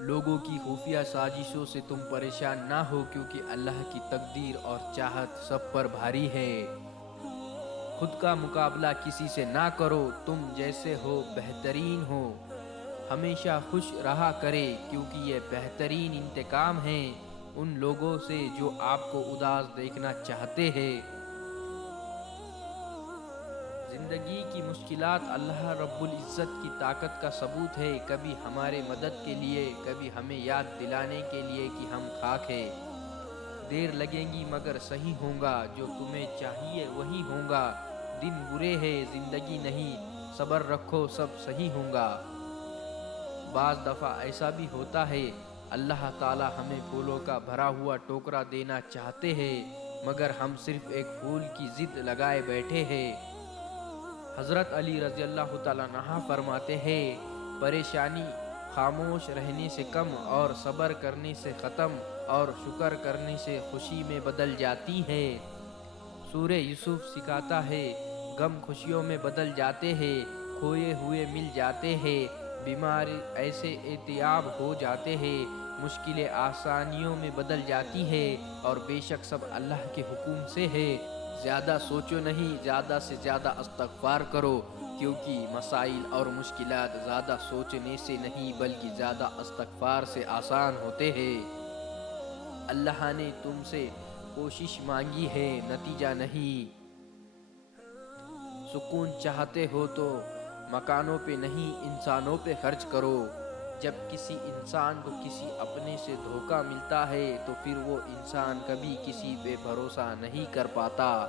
لوگوں کی خفیہ سازشوں سے تم پریشان نہ ہو، کیونکہ اللہ کی تقدیر اور چاہت سب پر بھاری ہے۔ خود کا مقابلہ کسی سے نہ کرو، تم جیسے ہو بہترین ہو۔ ہمیشہ خوش رہا کرے، کیونکہ یہ بہترین انتقام ہے ان لوگوں سے جو آپ کو اداس دیکھنا چاہتے ہیں۔ زندگی کی مشکلات اللہ رب العزت کی طاقت کا ثبوت ہے، کبھی ہمارے مدد کے لیے، کبھی ہمیں یاد دلانے کے لیے کہ ہم خاک ہیں۔ دیر لگیں گی مگر صحیح ہوگا، جو تمہیں چاہیے وہی ہوگا۔ دن برے ہیں زندگی نہیں، صبر رکھو سب صحیح ہوگا۔ بعض دفعہ ایسا بھی ہوتا ہے اللہ تعالی ہمیں پھولوں کا بھرا ہوا ٹوکرا دینا چاہتے ہیں، مگر ہم صرف ایک پھول کی ضد لگائے بیٹھے ہیں۔ حضرت علی رضی اللہ تعالیٰ عنہ فرماتے ہیں، پریشانی خاموش رہنے سے کم اور صبر کرنے سے ختم اور شکر کرنے سے خوشی میں بدل جاتی ہے۔ سورہ یوسف سکھاتا ہے، غم خوشیوں میں بدل جاتے ہیں، کھوئے ہوئے مل جاتے ہیں، بیمار ایسے احتیاب ہو جاتے ہیں، مشکلیں آسانیوں میں بدل جاتی ہے، اور بے شک سب اللہ کے حکم سے ہے۔ زیادہ سوچو نہیں، زیادہ سے زیادہ استغفار کرو، کیونکہ مسائل اور مشکلات زیادہ سوچنے سے نہیں بلکہ زیادہ استغفار سے آسان ہوتے ہیں۔ اللہ نے تم سے کوشش مانگی ہے، نتیجہ نہیں۔ سکون چاہتے ہو تو مکانوں پہ نہیں انسانوں پہ خرچ کرو۔ جب کسی انسان کو کسی اپنے سے دھوکہ ملتا ہے تو پھر وہ انسان کبھی کسی پہ بھروسہ نہیں کر پاتا۔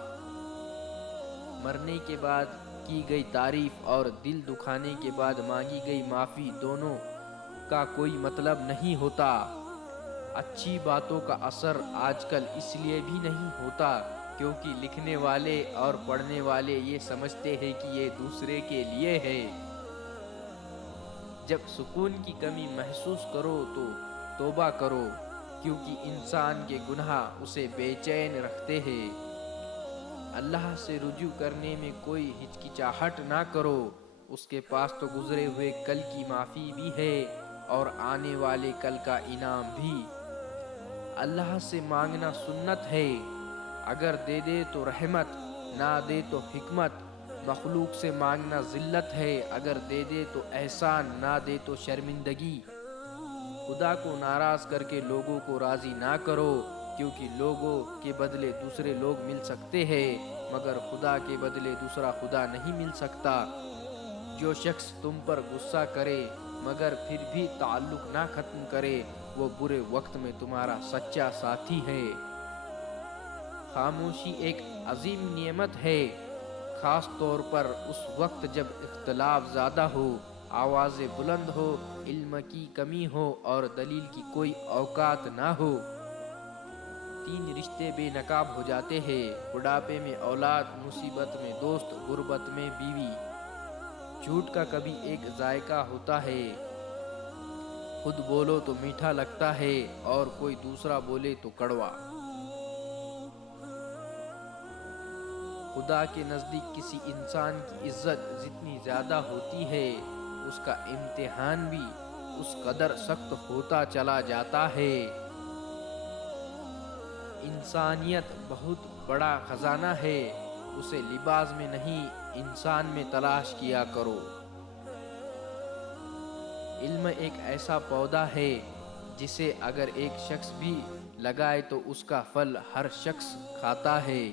مرنے کے بعد کی گئی تعریف اور دل دکھانے کے بعد مانگی گئی معافی دونوں کا کوئی مطلب نہیں ہوتا۔ اچھی باتوں کا اثر آج کل اس لیے بھی نہیں ہوتا کیونکہ لکھنے والے اور پڑھنے والے یہ سمجھتے ہیں کہ یہ دوسرے کے لیے ہے۔ جب سکون کی کمی محسوس کرو تو توبہ کرو، کیونکہ انسان کے گناہ اسے بے چین رکھتے ہیں۔ اللہ سے رجوع کرنے میں کوئی ہچکچاہٹ نہ کرو، اس کے پاس تو گزرے ہوئے کل کی معافی بھی ہے اور آنے والے کل کا انعام بھی۔ اللہ سے مانگنا سنت ہے، اگر دے دے تو رحمت، نہ دے تو حکمت۔ مخلوق سے مانگنا ذلت ہے، اگر دے دے تو احسان، نہ دے تو شرمندگی۔ خدا کو ناراض کر کے لوگوں کو راضی نہ کرو، کیونکہ لوگوں کے بدلے دوسرے لوگ مل سکتے ہیں مگر خدا کے بدلے دوسرا خدا نہیں مل سکتا۔ جو شخص تم پر غصہ کرے مگر پھر بھی تعلق نہ ختم کرے، وہ برے وقت میں تمہارا سچا ساتھی ہے۔ خاموشی ایک عظیم نعمت ہے، خاص طور پر اس وقت جب اختلاف زیادہ ہو، آوازیں بلند ہو، علم کی کمی ہو اور دلیل کی کوئی اوقات نہ ہو۔ تین رشتے بے نقاب ہو جاتے ہیں، بڑھاپے میں اولاد، مصیبت میں دوست، غربت میں بیوی۔ جھوٹ کا کبھی ایک ذائقہ ہوتا ہے، خود بولو تو میٹھا لگتا ہے اور کوئی دوسرا بولے تو کڑوا۔ خدا کے نزدیک کسی انسان کی عزت جتنی زیادہ ہوتی ہے، اس کا امتحان بھی اس قدر سخت ہوتا چلا جاتا ہے۔ انسانیت بہت بڑا خزانہ ہے، اسے لباس میں نہیں انسان میں تلاش کیا کرو۔ علم ایک ایسا پودا ہے جسے اگر ایک شخص بھی لگائے تو اس کا پھل ہر شخص کھاتا ہے۔